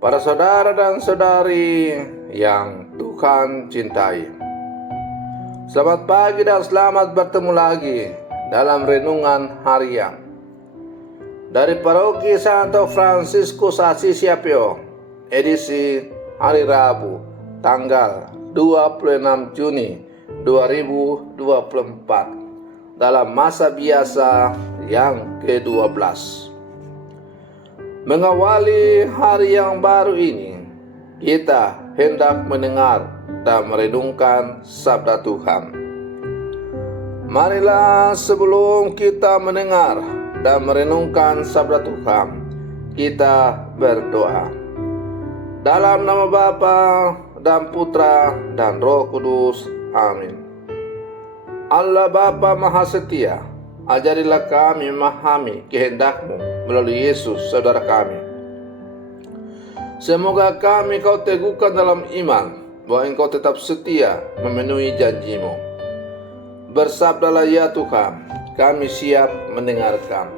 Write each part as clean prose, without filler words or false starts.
Para saudara dan saudari yang Tuhan cintai, selamat pagi dan selamat bertemu lagi dalam renungan harian dari Paroki Santo Fransiskus Assisi Apio, edisi hari Rabu, tanggal 26 Juni 2024, dalam masa biasa yang ke-12. Mengawali hari yang baru ini, kita hendak mendengar dan merenungkan sabda Tuhan. Marilah sebelum kita mendengar dan merenungkan sabda Tuhan, kita berdoa. Dalam nama Bapa dan Putra dan Roh Kudus. Amin. Allah Bapa Maha Setia, ajarilah kami memahami kehendak-Mu melalui Yesus saudara kami. Semoga kami Kau teguhkan dalam iman, bahwa Engkau tetap setia memenuhi janji-Mu. Bersabdalah ya Tuhan, kami siap mendengarkan.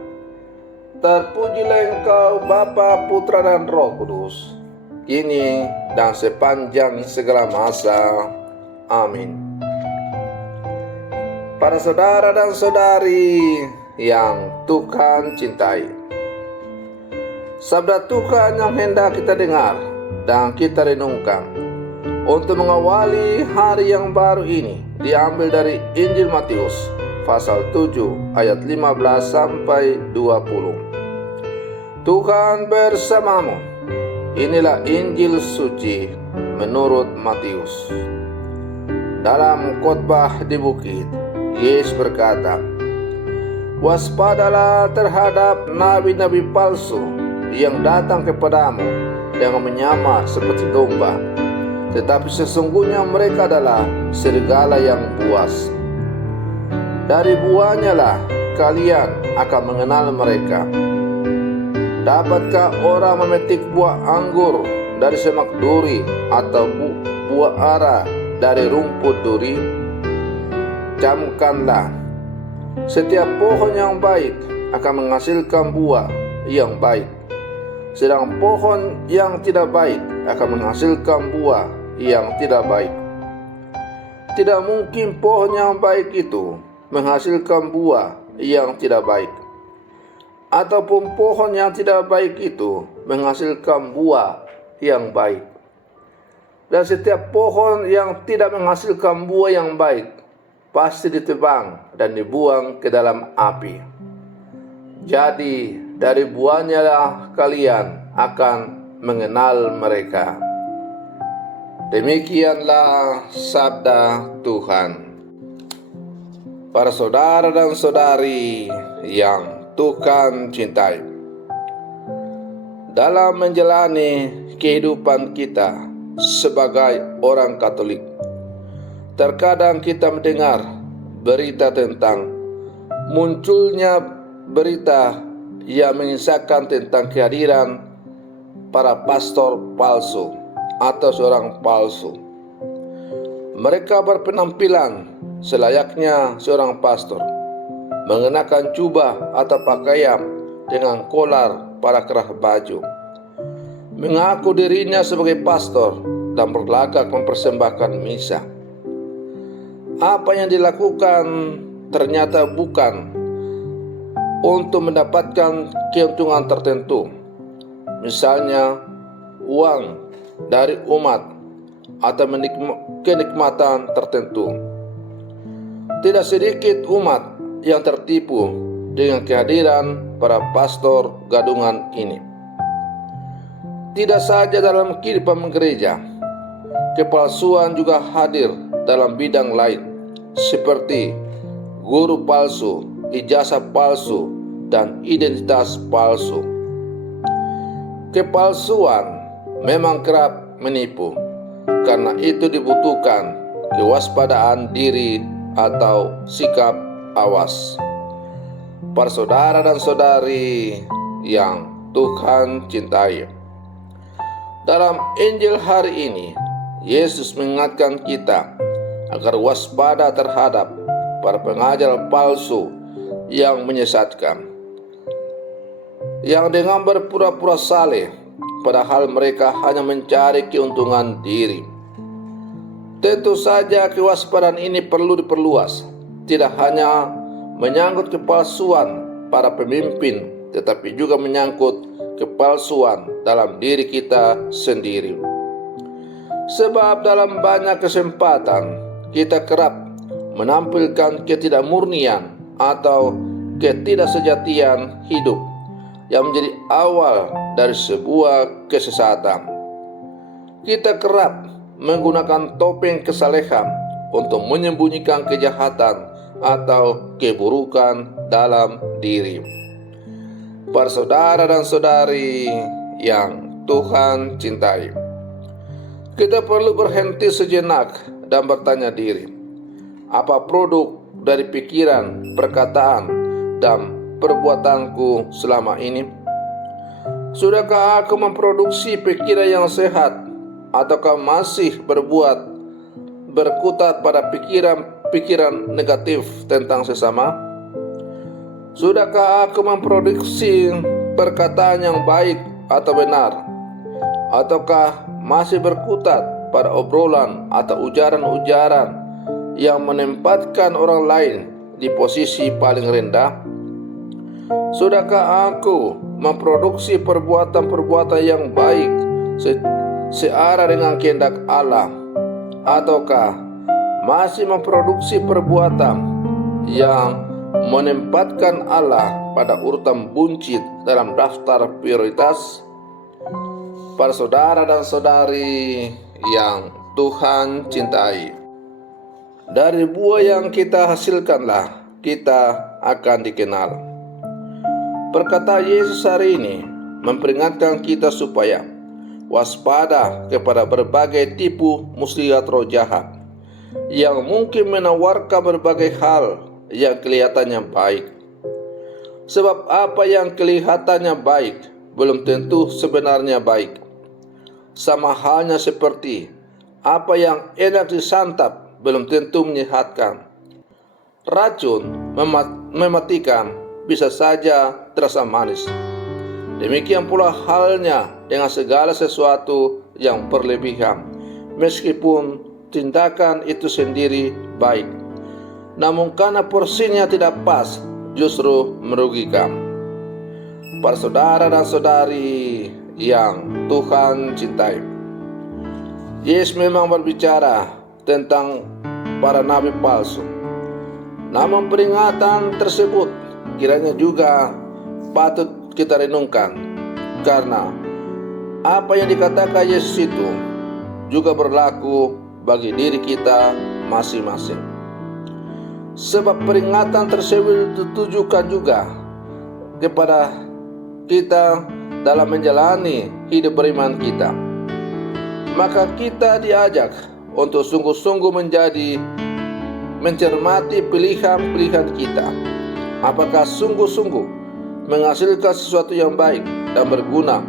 Terpujilah Engkau Bapa, Putra dan Roh Kudus, kini dan sepanjang segala masa. Amin. Para saudara dan saudari yang Tuhan cintai, sabda Tuhan yang hendak kita dengar dan kita renungkan untuk mengawali hari yang baru ini diambil dari Injil Matius pasal 7 ayat 15 sampai 20. Tuhan bersamamu. Inilah Injil suci menurut Matius. Dalam khotbah di bukit, Yesus berkata, "Waspadalah terhadap nabi-nabi palsu yang datang kepadamu dengan menyamar seperti domba, tetapi sesungguhnya mereka adalah serigala yang buas. Dari buahnya lah kalian akan mengenal mereka. Dapatkah orang memetik buah anggur dari semak duri atau buah ara dari rumput duri? Camkanlah, setiap pohon yang baik akan menghasilkan buah yang baik, sedang pohon yang tidak baik akan menghasilkan buah yang tidak baik. Tidak mungkin pohon yang baik itu menghasilkan buah yang tidak baik, ataupun pohon yang tidak baik itu menghasilkan buah yang baik. Dan setiap pohon yang tidak menghasilkan buah yang baik pasti ditebang dan dibuang ke dalam api. Jadi dari buahnya lah kalian akan mengenal mereka." Demikianlah sabda Tuhan. Para saudara dan saudari yang Tuhan cintai, dalam menjalani kehidupan kita sebagai orang Katolik, terkadang kita mendengar berita tentang munculnya berita yang mengisahkan tentang kehadiran para pastor palsu atau seorang palsu. Mereka berpenampilan selayaknya seorang pastor, mengenakan jubah atau pakaian dengan kolar pada kerah baju, mengaku dirinya sebagai pastor dan berlagak mempersembahkan misa. Apa yang dilakukan ternyata bukan untuk mendapatkan keuntungan tertentu, misalnya uang dari umat atau kenikmatan tertentu. Tidak sedikit umat yang tertipu dengan kehadiran para pastor gadungan ini. Tidak saja dalam kehidupan gereja, kepalsuan juga hadir dalam bidang lain, seperti guru palsu, ijazah palsu, dan identitas palsu. Kepalsuan memang kerap menipu, karena itu dibutuhkan kewaspadaan diri atau sikap awas. Para saudara dan saudari yang Tuhan cintai, dalam Injil hari ini, Yesus mengingatkan kita agar waspada terhadap para pengajar palsu yang menyesatkan, yang dengan berpura-pura saleh padahal mereka hanya mencari keuntungan diri. Tentu saja kewaspadaan ini perlu diperluas, tidak hanya menyangkut kepalsuan para pemimpin, tetapi juga menyangkut kepalsuan dalam diri kita sendiri. Sebab dalam banyak kesempatan kita kerap menampilkan ketidakmurnian atau ketidaksejatian hidup yang menjadi awal dari sebuah kesesatan. Kita kerap menggunakan topeng kesalehan untuk menyembunyikan kejahatan atau keburukan dalam diri. Para saudara dan saudari yang Tuhan cintai, kita perlu berhenti sejenak dan bertanya diri, apa produk dari pikiran, perkataan, dan perbuatanku selama ini? Sudahkah aku memproduksi pikiran yang sehat, ataukah masih berkutat pada pikiran negatif tentang sesama? Sudahkah aku memproduksi perkataan yang baik atau benar, ataukah masih berkutat pada obrolan atau ujaran-ujaran yang menempatkan orang lain di posisi paling rendah? Sudahkah aku memproduksi perbuatan-perbuatan yang baik searah dengan kehendak Allah, ataukah masih memproduksi perbuatan yang menempatkan Allah pada urutan buncit dalam daftar prioritas? Para saudara dan saudari yang Tuhan cintai, dari buah yang kita hasilkanlah kita akan dikenal. Perkataan Yesus hari ini memperingatkan kita supaya waspada kepada berbagai tipu muslihat roh jahat yang mungkin menawarkan berbagai hal yang kelihatannya baik. Sebab apa yang kelihatannya baik belum tentu sebenarnya baik. Sama halnya seperti apa yang enak disantap belum tentu menyehatkan. Racun mematikan bisa saja terasa manis. Demikian pula halnya dengan segala sesuatu yang berlebihan, meskipun tindakan itu sendiri baik, namun karena porsinya tidak pas, justru merugikan. Para saudara dan saudari yang Tuhan cintai, Yesus memang berbicara tentang para nabi palsu. Namun peringatan tersebut kiranya juga patut kita renungkan, karena apa yang dikatakan Yesus itu juga berlaku bagi diri kita masing-masing. Sebab peringatan tersebut ditujukan juga kepada kita dalam menjalani hidup beriman kita. Maka kita diajak untuk sungguh-sungguh mencermati pilihan-pilihan kita. Apakah sungguh-sungguh menghasilkan sesuatu yang baik dan berguna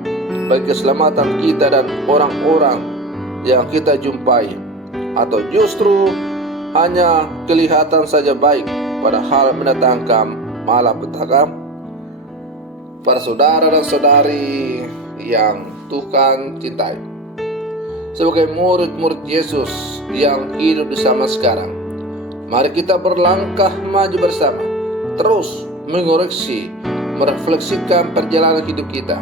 bagi keselamatan kita dan orang-orang yang kita jumpai, atau justru hanya kelihatan saja baik padahal mendatangkan malapetaka? Para saudara dan saudari yang Tuhan cintai, sebagai murid-murid Yesus yang hidup di zaman sekarang, mari kita berlangkah maju bersama, terus mengoreksi, merefleksikan perjalanan hidup kita.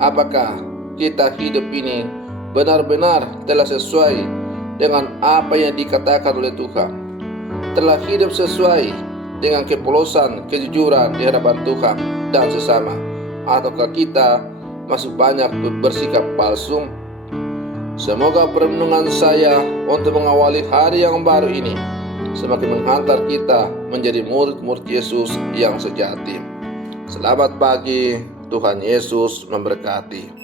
Apakah kita hidup ini benar-benar telah sesuai dengan apa yang dikatakan oleh Tuhan? Telah hidup sesuai dengan kepolosan, kejujuran di hadapan Tuhan dan sesama? Ataukah kita masih banyak bersikap palsu? Semoga perenungan saya untuk mengawali hari yang baru ini semakin menghantar kita menjadi murid-murid Yesus yang sejati. Selamat pagi, Tuhan Yesus memberkati.